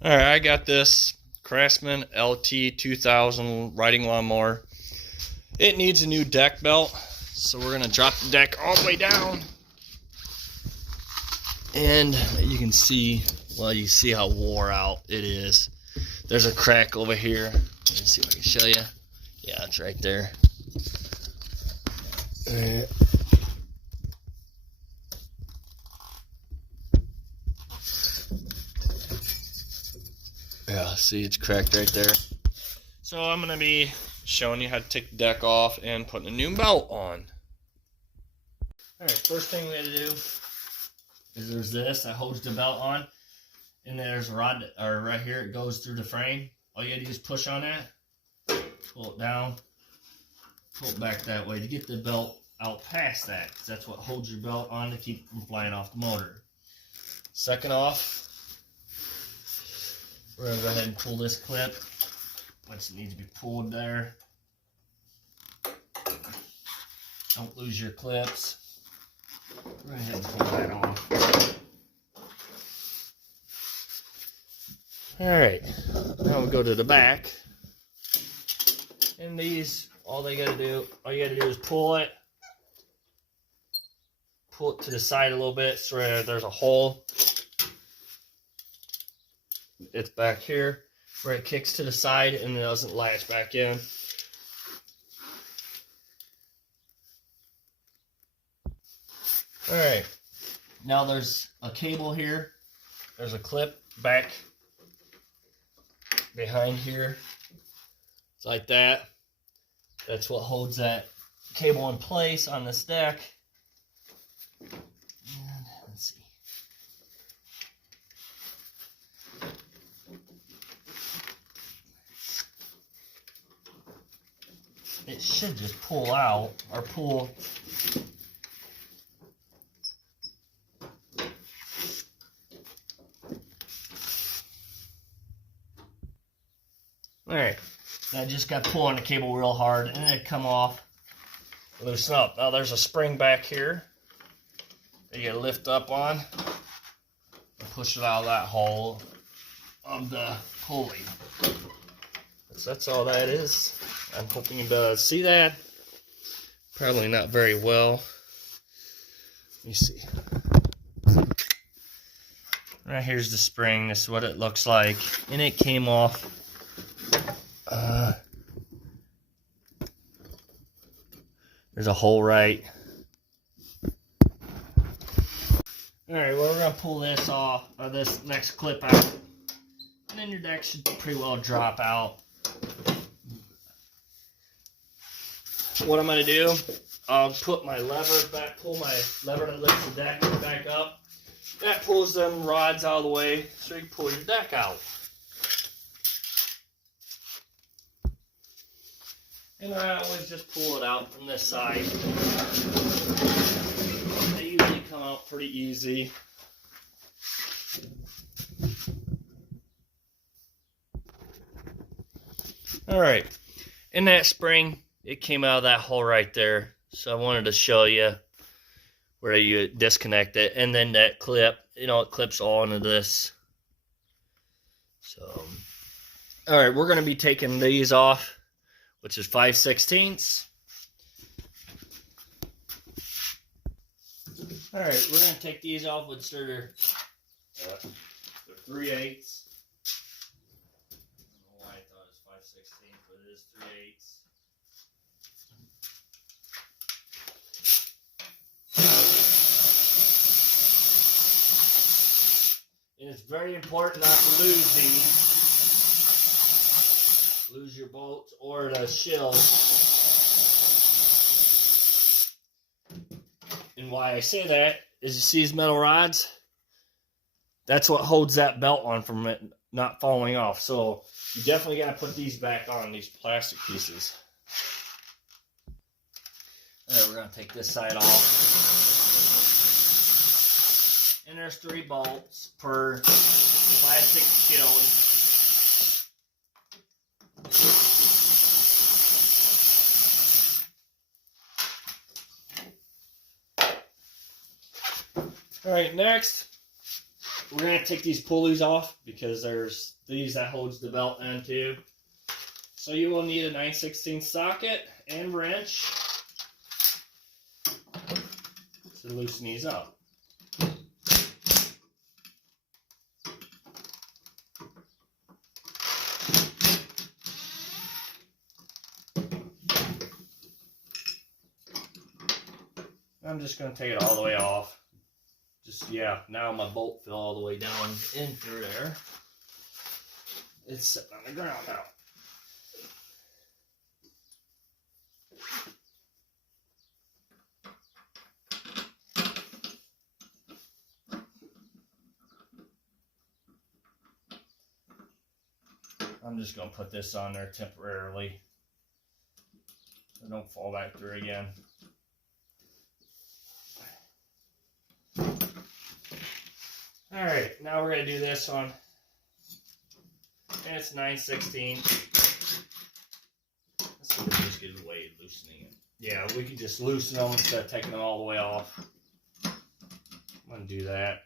Alright, I got this Craftsman lt2000 riding lawnmower. It needs a new deck belt, so we're going to drop the deck all the way down. And you can see, well, you see how wore out it is. There's a crack over here. Let's see if I can show you. Yeah, it's right there. Yeah, see, it's cracked right there. So I'm going to be showing you how to take the deck off and putting a new belt on. Alright, first thing we got to do is there's this that holds the belt on. And there's a rod, or right here, it goes through the frame. All you got to do is push on that, pull it down, pull it back that way to get the belt out past that, because that's what holds your belt on to keep it from flying off the motor. Second off, we're going to go ahead and pull this clip once it needs to be pulled there. Don't lose your clips. Go ahead and pull that off. Alright, now we go to the back. And these, all you gotta do is pull it to the side a little bit so there's a hole. It's back here where it kicks to the side and it doesn't latch back in. Alright, now there's a cable here. There's a clip back behind here. It's like that. That's what holds that cable in place on this deck. And let's see. It should just pull out, or pull. Alright, I just got to pull on the cable real hard and then it come off, loosen up. Now there's a spring back here that you got to lift up on and push it out of that hole of the pulley. So that's all that is. I'm hoping you see that. Probably not very well. Let me see. Right here's the spring. This is what it looks like. And it came off. There's a hole right. Alright, well, we're going to pull this off, or this next clip out. And then your deck should pretty well drop out. What I'm going to do, I'll put my lever back, pull my lever that lifts the deck back up. That pulls them rods out of the way so you can pull your deck out. And I always just pull it out from this side. They usually come out pretty easy. Alright, in that spring, it came out of that hole right there. So I wanted to show you where you disconnect it. And then that clip, it clips all into this. So, alright, we're going to be taking these off, which is 5/16. Alright, we're going to take these off, which they're 3/8. I don't know why I thought it was 5/16, but it is 3/8. And it's very important not to lose these. Lose your bolts or the shield. And why I say that is, you see these metal rods? That's what holds that belt on from it not falling off. So you definitely got to put these back on, these plastic pieces. Alright, we're going to take this side off. And there's 3 bolts per plastic shield. Alright, next, we're going to take these pulleys off because there's these that holds the belt end too. So you will need a 9/16 socket and wrench to loosen these up. I'm just going to take it all the way off. Just, yeah, now my bolt fell all the way down in through there. It's sitting on the ground now. I'm just going to put this on there temporarily. So don't fall back through again. Alright, now we're going to do this one. And it's 9/16. Let's see if we can just get away loosening it. Yeah, we could just loosen them instead of taking them all the way off. I'm going to do that.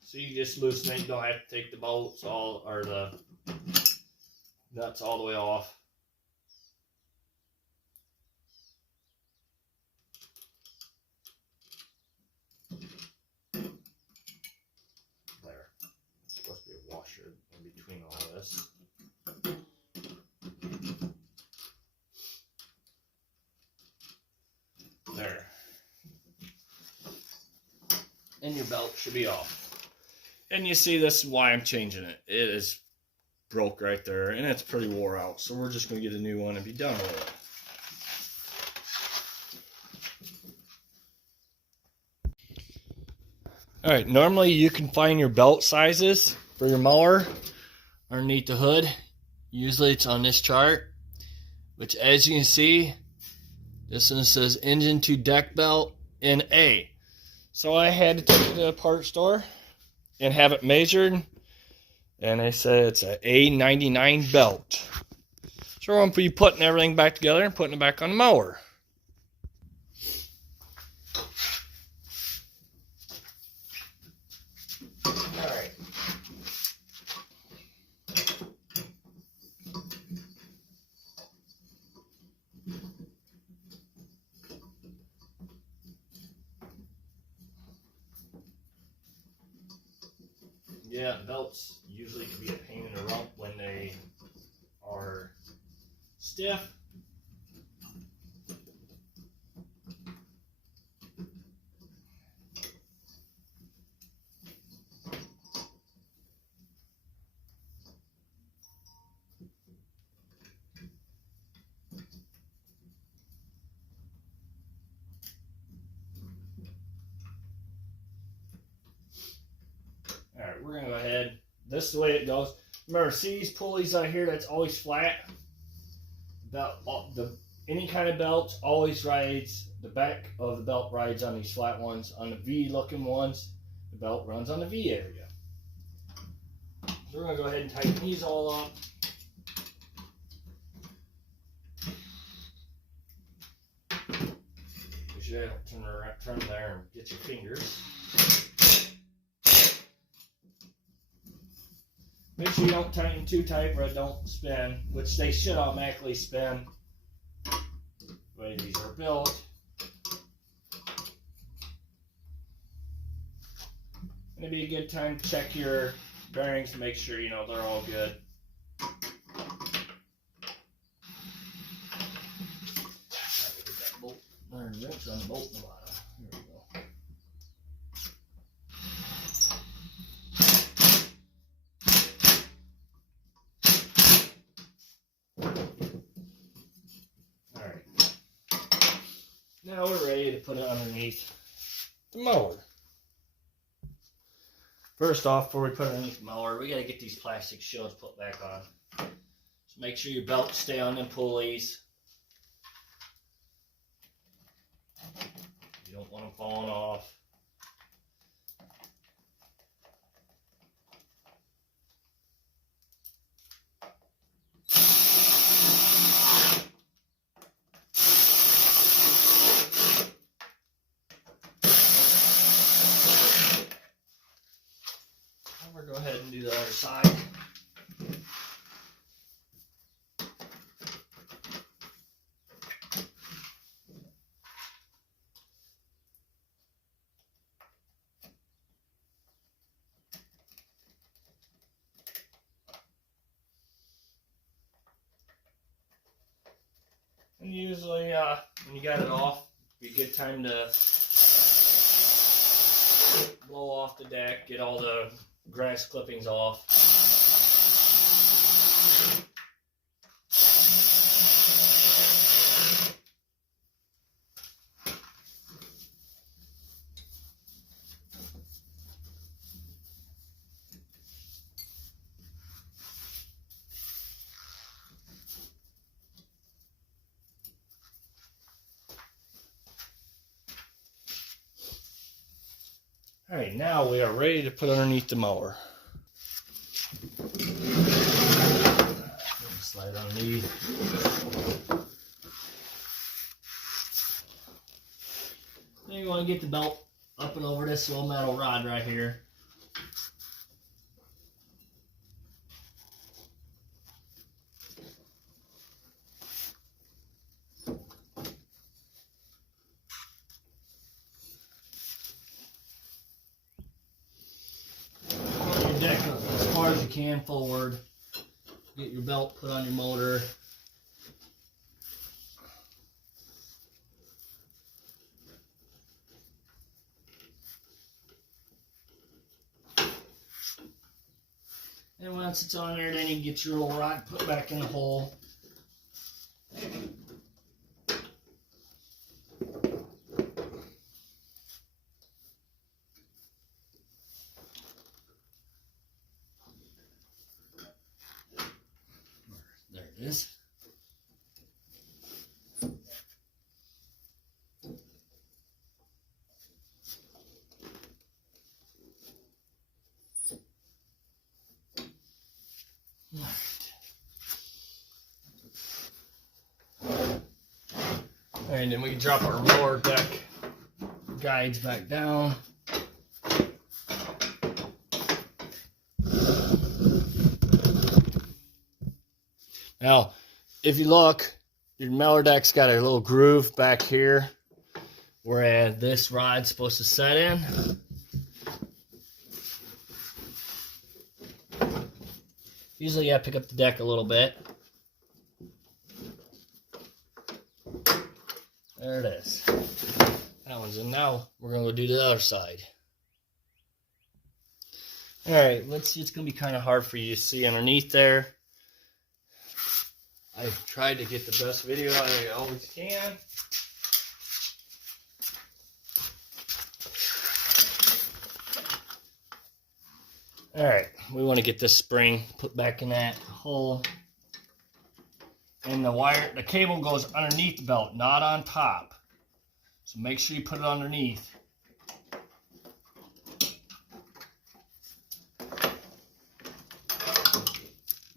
So you just loosen it. You don't have to take the bolts all, or the nuts all the way off. In between all this. There. And your belt should be off. And you see, this is why I'm changing it. It is broke right there and it's pretty wore out. So we're just going to get a new one and be done with it. Alright, normally you can find your belt sizes for your mower underneath the hood. Usually it's on this chart, which as you can see, this one says engine to deck belt in A. So I had to take it to the part store and have it measured, and they said it's an A99 belt. So we're going to be putting everything back together and putting it back on the mower. Yeah, belts usually can be a pain in the rump when they are stiff. Alright, we're going to go ahead. This is the way it goes. Remember, see these pulleys out here that's always flat? Any kind of belt always rides, the back of the belt rides on these flat ones. On the V-looking ones, the belt runs on the V area. So we're going to go ahead and tighten these all up. Make sure you don't turn there and get your fingers. Make sure you don't tighten too tight or it don't spin, which they should automatically spin the way these are built. It'd be a good time to check your bearings to make sure you know they're all good. Get that bolt, or the wrench on the bolt in the bottom. Here we go. Now we're ready to put it underneath the mower. First off, before we put it underneath the mower, we got to get these plastic shields put back on. So make sure your belts stay on them pulleys. You don't want them falling off. other side. And usually, when you got it off, it'd be a good time to blow off the deck, get all the grass clippings off. All right, now we are ready to put underneath the mower. Slide underneath. Then you want to get the belt up and over this little metal rod right here. Deck as far as you can forward. Get your belt put on your motor. And once it's on there, then you get your little rod put back in the hole. There it is. And then we can drop our mower deck guides back down. Now, if you look, your mower deck's got a little groove back here where this rod's supposed to set in. Usually I pick up the deck a little bit. There it is. That one's in. Now we're going to go do the other side. Alright, let's see. It's going to be kind of hard for you to see underneath there. I've tried to get the best video I always can. Alright, we want to get this spring put back in that hole. And the cable goes underneath the belt, not on top. So make sure you put it underneath.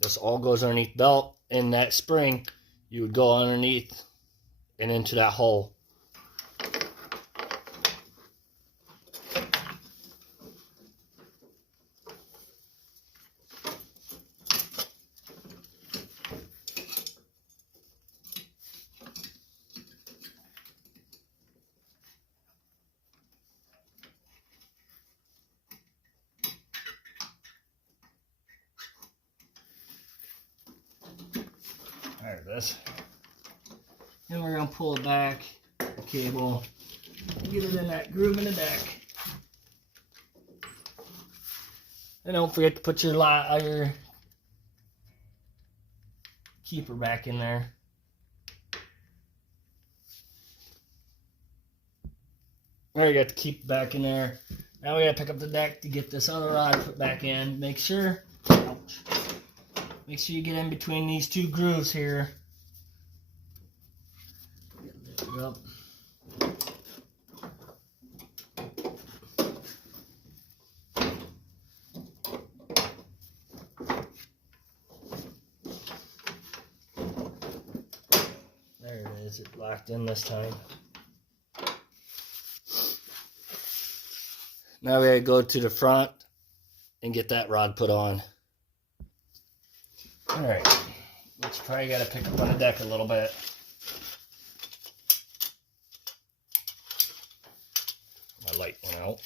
This all goes underneath the belt. In that spring, you would go underneath and into that hole. There it is. Then we're going to pull it back, the cable, and get it in that groove in the deck. And don't forget to put your keeper back in there. There, you got the keeper back in there. Now we got to pick up the deck to get this other rod put back in. Make sure, ouch. Make sure you get in between these two grooves here. Lift it up. There it is. It locked in this time. Now we gotta go to the front and get that rod put on. Alright, let's probably got to pick up on the deck a little bit. My light went out.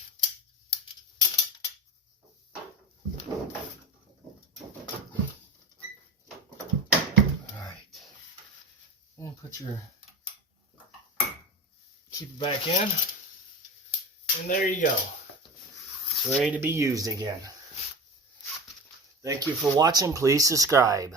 Alright, and put your, keep it back in, and there you go. It's ready to be used again. Thank you for watching. Please subscribe.